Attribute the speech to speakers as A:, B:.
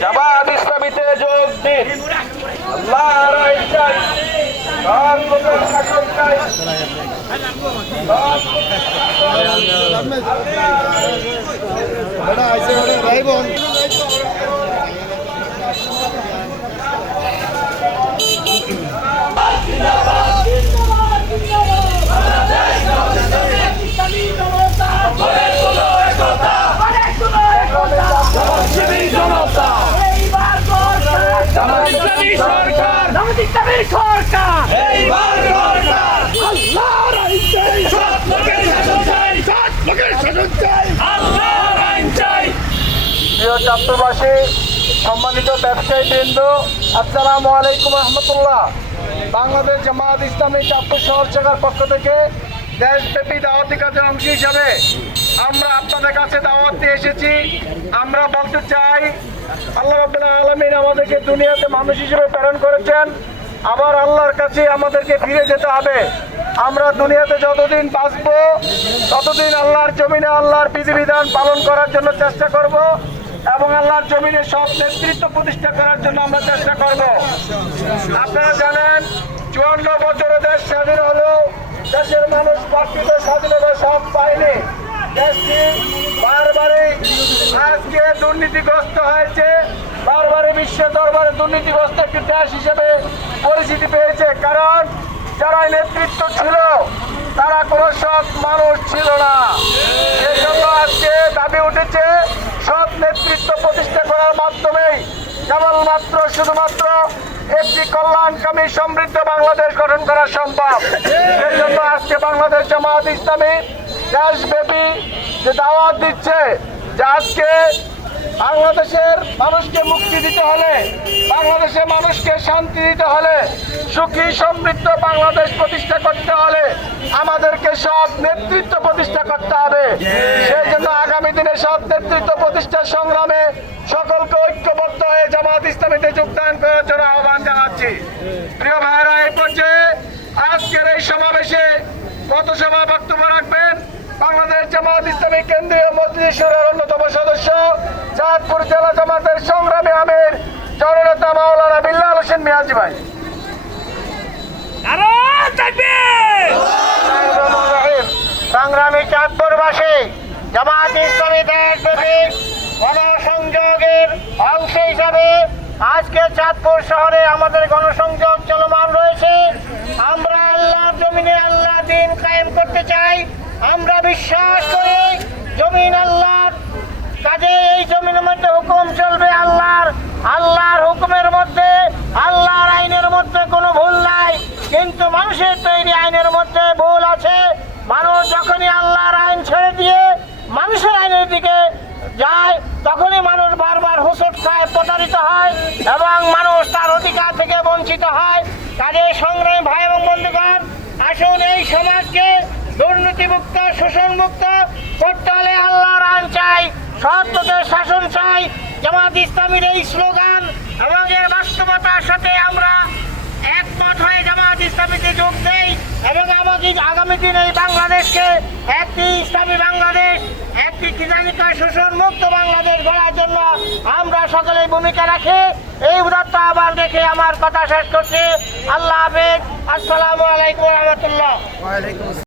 A: জামাত ইসলামীতে যোগ দিন। আল্লাহর আইন চাই
B: সরকার আল্লাহর আইন চাই সৎ লোকের শাসন চাই সৎ লোকের শাসন চাই আল্লাহর আইন চাই
A: প্রিয় ছাত্রবাসী সম্মানিত ব্যবসায়ী বৃন্দ আসসালামু আলাইকুম রহমতুল্লাহ। বাংলাদেশ জামাত ইসলামী চাঁদপুর শহর শাখার পক্ষ থেকে দেশব্যাপী দাওয়াতি কাজের অংশ হিসাবে আমরা আপনাদের কাছে দাওয়াত দিয়ে এসেছি। আমরা বলতে চাই আল্লাহ রাব্বুল আলামিন আমাদেরকে দুনিয়াতে মানুষ হিসেবে প্রেরণ করেছেন। আবার আল্লাহর কাছে আমাদেরকে ফিরে যেতে হবে। আমরা দুনিয়াতে যতদিন বাঁচবো, ততদিন আল্লাহর জমিনে আল্লাহর বিধিবিধান পালন করার জন্য চেষ্টা করব এবং আল্লাহর জমিনে সব নেতৃত্ব প্রতিষ্ঠা করার জন্য আমরা চেষ্টা করব। আপনারা জানেন, চুয়ান্ন বছরে দেশ স্বাধীন হলো, দেশের মানুষ প্রাকৃত স্বাধীনতা সব পায়নি। দেশটি বারবারই আজকে দুর্নীতিগ্রস্ত হয়েছে। বারবারই বিশ্বের দরবারে দুর্নীতিগ্রস্ত একটি দেশ হিসেবে পরিচিতি পেয়েছে। কারণ যারা নেতৃত্ব ছিল, তারা কোনো সৎ মানুষ ছিল না। এই জন্য আজকে দাবি উঠেছে, সৎ নেতৃত্ব প্রতিষ্ঠা করার মাধ্যমেই কেবলমাত্র শুধুমাত্র একটি কল্যাণকামী সমৃদ্ধ বাংলাদেশ গঠন করা সম্ভব। সেই জন্য আজকে বাংলাদেশ জামাত ইসলামী দেশব্যাপী যে দাওয়াত দিচ্ছে, যে আজকে বাংলাদেশের মানুষকে মুক্তি দিতে হলে, বাংলাদেশের মানুষকে শান্তি দিতে হলে, সুখী সমৃদ্ধ বাংলাদেশ প্রতিষ্ঠা করতে হলে আমাদেরকে সৎ নেতৃত্ব প্রতিষ্ঠা করতে হবে। সেই জন্য আগামী দিনে সৎ নেতৃত্ব প্রতিষ্ঠার সংগ্রামে সকলকে ঐক্যবদ্ধ হয়ে জামাত ইসলামীতে যোগদান করার জন্য আহ্বান জানাচ্ছি। প্রিয় ভাইয়েরা এই পর্যায়ে আজকের এই সমাবেশে কত বাংলাদেশ জামাত ইসলামী কেন্দ্রীয় মজলিসের অন্যতম সদস্য চাঁদপুর জেলা জামাতের সংগ্রামী আমির জননেতা মাওলানা বিল্লাল হোসেন মিয়াজি ভাই। সংগ্রামী চাঁদপুরবাসী জামাত ইসলামী দেশব্যাপী গণসংযোগের অংশ হিসাবে আজকে চাঁদপুর শহরে আমাদের গণসংযোগ চলমান রয়েছে। আমরা আল্লাহর জমিনে আল্লাহ দিন কায়েম করতে চাই। আমরা বিশ্বাস করি জমিন আল্লাহর। কাজে এই জমিনের মধ্যে হুকুম চলবে আল্লাহর। আল্লাহর হুকুমের মধ্যে, আল্লাহর আইনের মধ্যে কোনো ভুল নাই। কিন্তু মানুষের তৈরি আইনের মধ্যে ভুল আছে। মানুষ যখনই আল্লাহর আইন ছেড়ে দিয়ে মানুষের আইনের দিকে যায়, তখনই মানুষ বারবার হুসট খায় প্রতারিত হয় এবং মানুষ তার অধিকার থেকে বঞ্চিত হয়। কাজে সংগ্রামী ভাই এবং বন্ধুগণ, আসুন এই সমাজকে দুর্নীতিমুক্ত, শোষণমুক্ত করতে আল্লাহর আইন চাই সৎপথের শাসন চাই, জামাত ইসলামীর এই স্লোগান এর বাস্তবতার সাথে আমরা একমত হয়ে জামাত ইসলামীতে যোগ দেই এবং আমাদের আগামী দিনে বাংলাদেশকে একটি ইসলামী বাংলাদেশ, একটি খিজানিকা শোষণ মুক্ত বাংলাদেশ গড়ার জন্য আমরা সকলেই ভূমিকা রাখি। এই উদাত্ত আহ্বান রেখে আমার কথা শেষ করছি। আল্লাহ হাফেজ। আসসালামু আলাইকুম রহমতুল্লাহ।